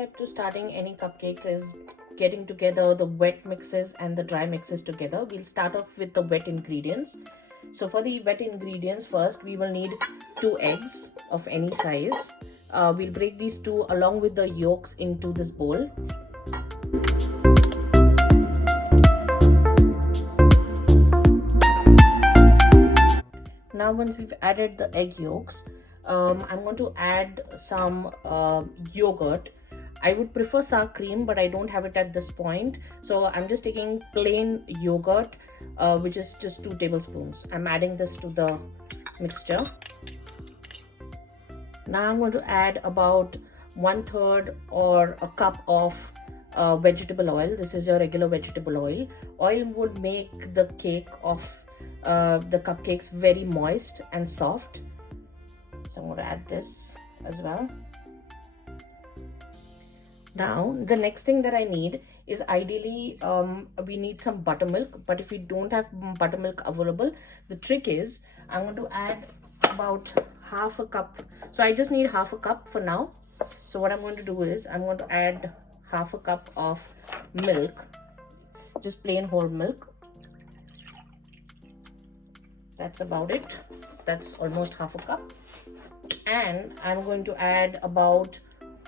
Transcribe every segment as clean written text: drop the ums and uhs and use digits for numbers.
step to starting any cupcakes is getting together the wet mixes and the dry mixes together. We'll start off with the wet ingredients. So for the wet ingredients, first we will need 2 eggs of any size. We'll break these 2 along with the yolks into this bowl. Now once we've added the egg yolks, I'm going to add some yogurt. I would prefer sour cream, but I don't have it at this point. So I'm just taking plain yogurt, which is just 2 tablespoons. I'm adding this to the mixture. Now I'm going to add about 1/3 or a cup of vegetable oil. This is your regular vegetable oil. Oil would make the cake of the cupcakes very moist and soft. So I'm going to add this as well. Now the next thing that I need is ideally we need some buttermilk, but if we don't have buttermilk available, the trick is I'm going to add about half a cup. So I just need half a cup for now. So what I'm going to do is I'm going to add half a cup of milk, just plain whole milk. That's about it. That's almost half a cup. And I'm going to add about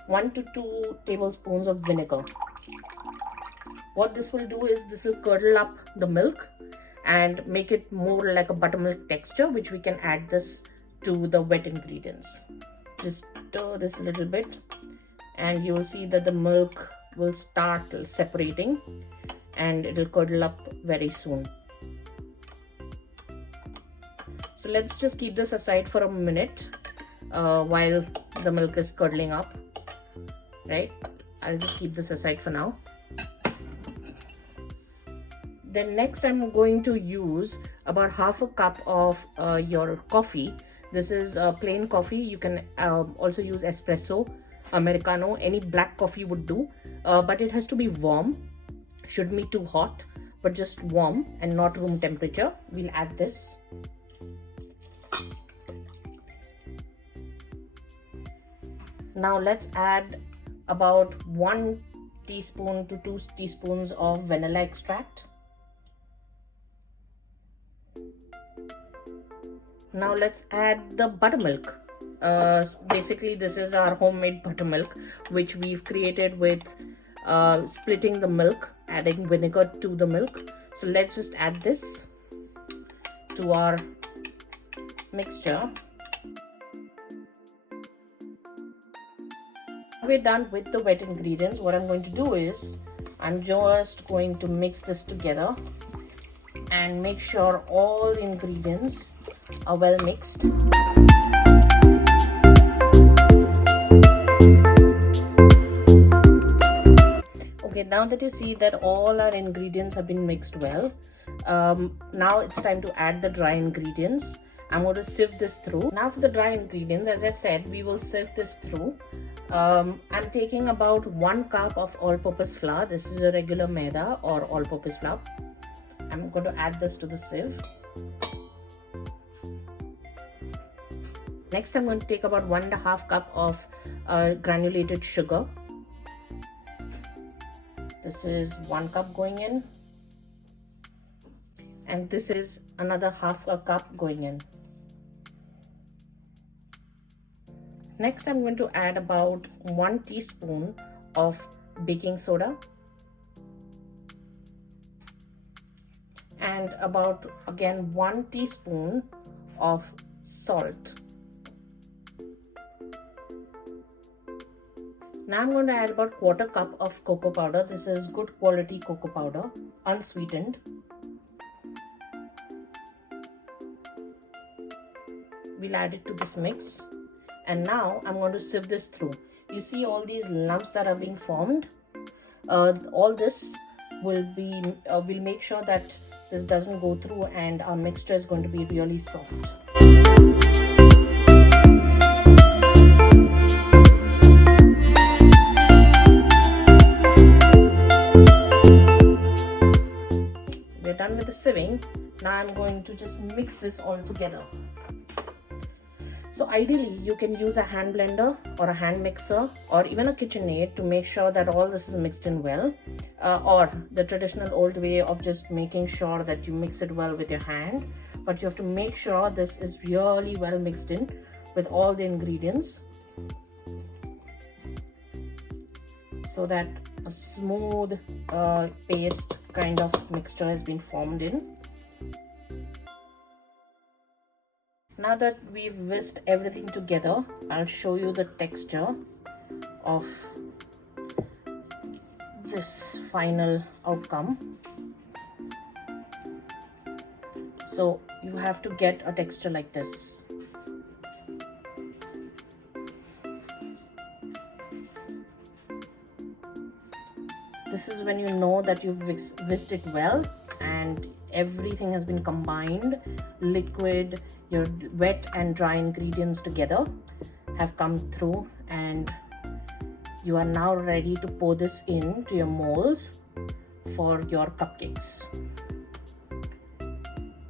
1 to 2 tablespoons of vinegar. What this will do is this will curdle up the milk and make it more like a buttermilk texture, which we can add this to the wet ingredients. Just stir this a little bit and you will see that the milk will start separating and it will curdle up very soon. So let's just keep this aside for a minute while the milk is curdling up. Right, I'll just keep this aside for now. Then next I'm going to use about half a cup of your coffee. This is plain coffee. You can also use espresso, americano, any black coffee would do, but it has to be warm. Shouldn't be too hot, but just warm and not room temperature. We'll add this. Now let's add about 1 teaspoon to 2 teaspoons of vanilla extract. Now let's add the buttermilk. Basically this is our homemade buttermilk, which we've created with splitting the milk, adding vinegar to the milk. So let's just add this to our mixture. We're done with the wet ingredients. What I'm going to do is I'm just going to mix this together and make sure all the ingredients are well mixed. Okay, now that you see that all our ingredients have been mixed well, now it's time to add the dry ingredients. I'm going to sieve this through. Now for the dry ingredients, as I said, we will sieve this through. I'm taking about 1 cup of all-purpose flour. This is a regular maida or all-purpose flour. I'm going to add this to the sieve. Next, I'm going to take about 1.5 cup of granulated sugar. This is 1 cup going in. And this is another half a cup going in. Next, I'm going to add about 1 teaspoon of baking soda and about again 1 teaspoon of salt. Now I'm going to add about 1/4 cup of cocoa powder. This is good quality cocoa powder, unsweetened. We'll add it to this mix. And now I'm going to sieve this through. You see all these lumps that are being formed. All this will make sure that this doesn't go through and our mixture is going to be really soft. We're done with the sieving. Now I'm going to just mix this all together. So ideally you can use a hand blender or a hand mixer or even a KitchenAid to make sure that all this is mixed in well, or the traditional old way of just making sure that you mix it well with your hand. But you have to make sure this is really well mixed in with all the ingredients so that a smooth paste kind of mixture has been formed in. Now that we've whisked everything together, I'll show you the texture of this final outcome. So you have to get a texture like this. This is when you know that you've whisked it well and everything has been combined. Liquid, your wet and dry ingredients together have come through, and you are now ready to pour this into your molds for your cupcakes.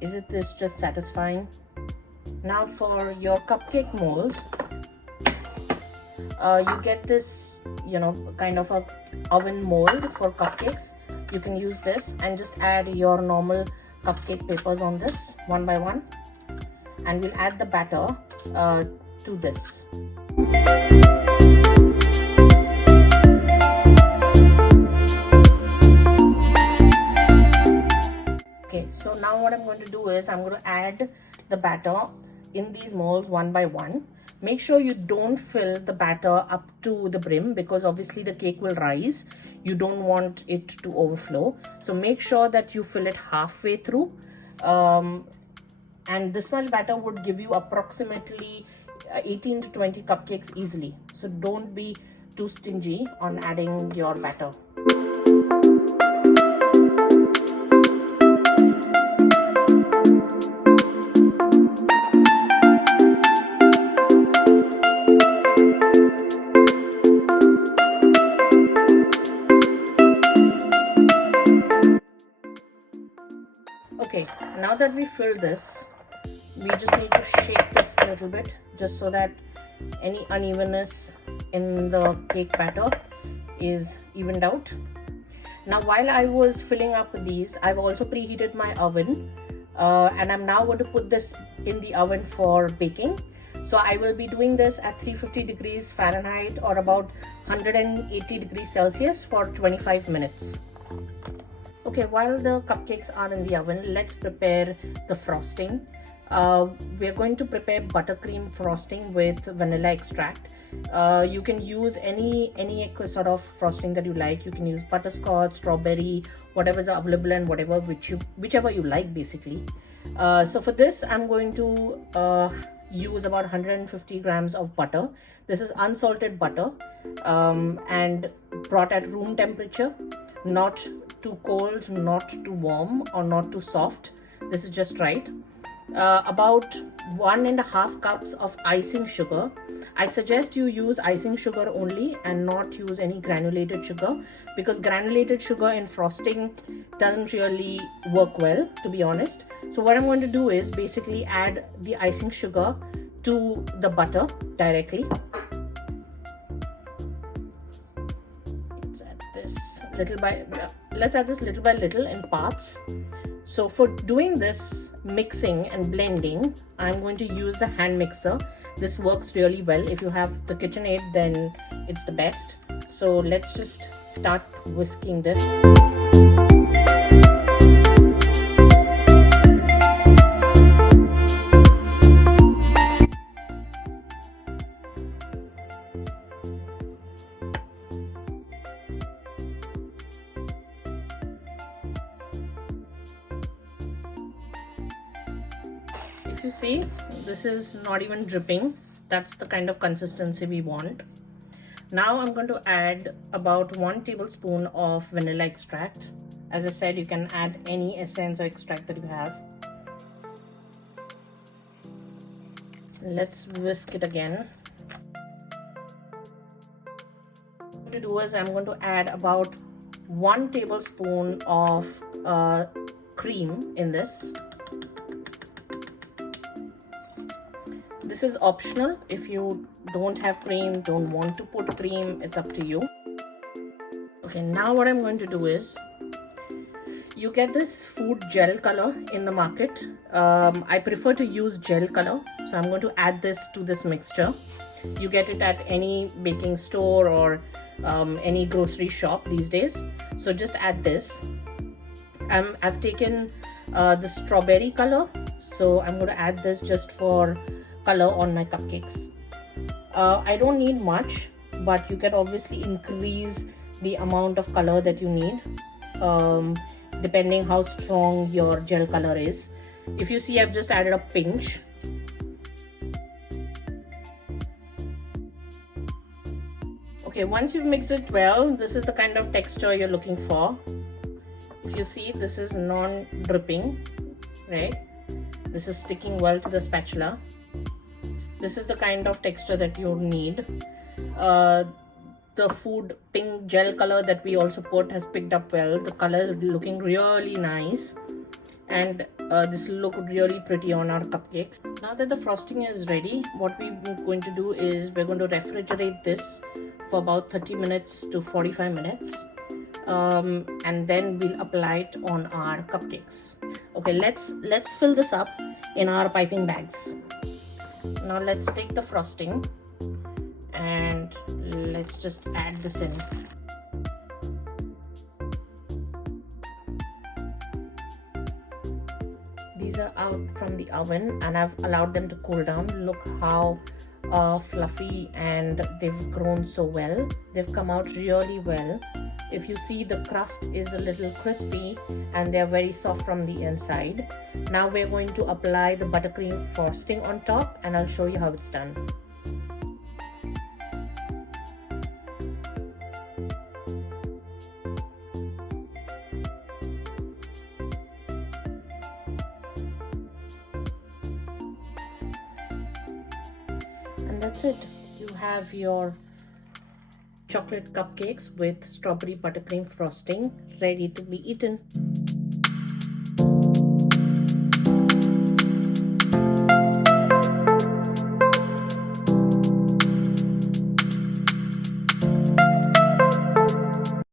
Isn't this just satisfying? Now for your cupcake molds, you get this, kind of a oven mold for cupcakes. You can use this and just add your normal cupcake papers on this one by one, and we'll add the batter to this. Okay, so now what I'm going to do is I'm going to add the batter in these molds one by one. Make sure you don't fill the batter up to the brim, because obviously the cake will rise. You don't want it to overflow. So make sure that you fill it halfway through. And this much batter would give you approximately 18 to 20 cupcakes easily. So don't be too stingy on adding your batter. Okay, now that we filled this, we just need to shake this a little bit just so that any unevenness in the cake batter is evened out. Now while I was filling up these, I've also preheated my oven and I'm now going to put this in the oven for baking. So I will be doing this at 350 degrees Fahrenheit or about 180 degrees Celsius for 25 minutes. Okay, while the cupcakes are in the oven, let's prepare the frosting. We are going to prepare buttercream frosting with vanilla extract. You can use any sort of frosting that you like. You can use butterscotch, strawberry, whatever is available and whichever you like basically. So for this, I'm going to use about 150 grams of butter. This is unsalted butter and brought at room temperature. Not too cold, not too warm, or not too soft. This is just right. About 1.5 cups of icing sugar. I suggest you use icing sugar only and not use any granulated sugar, because granulated sugar in frosting doesn't really work well, to be honest. So what I'm going to do is basically add the icing sugar to the butter directly. Let's add this little by little in parts. So for doing this mixing and blending, I'm going to use the hand mixer. This works really well. If you have the KitchenAid, then it's the best. So let's just start whisking this. If you see, this is not even dripping. That's the kind of consistency we want. Now I'm going to add about 1 tablespoon of vanilla extract. As I said, you can add any essence or extract that you have. Let's whisk it again. What I'm going to do is I'm going to add about 1 tablespoon of cream in this. This is optional. If you don't have cream, don't want to put cream, it's up to you. Okay, now what I'm going to do is, you get this food gel color in the market. I prefer to use gel color, so I'm going to add this to this mixture. You get it at any baking store or any grocery shop these days. So just add this. I've taken the strawberry color, so I'm going to add this just for color on my cupcakes. I don't need much, but you can obviously increase the amount of color that you need depending how strong your gel color is. If you see, I've just added a pinch. Okay, once you've mixed it well, this is the kind of texture you're looking for. If you see, this is non-dripping, right? This is sticking well to the spatula. This is the kind of texture that you need. The food pink gel color that we also put has picked up well. The color is looking really nice, and this will look really pretty on our cupcakes. Now that the frosting is ready, what we're going to do is we're going to refrigerate this for about 30 minutes to 45 minutes. And then we'll apply it on our cupcakes. Okay, let's fill this up in our piping bags. Now let's take the frosting and let's just add this in. These are out from the oven and I've allowed them to cool down. Look how fluffy and they've grown so well. They've come out really well. If you see, the crust is a little crispy and they're very soft from the inside. Now we're going to apply the buttercream frosting on top and I'll show you how it's done. And that's it. You have your chocolate cupcakes with strawberry buttercream frosting ready to be eaten.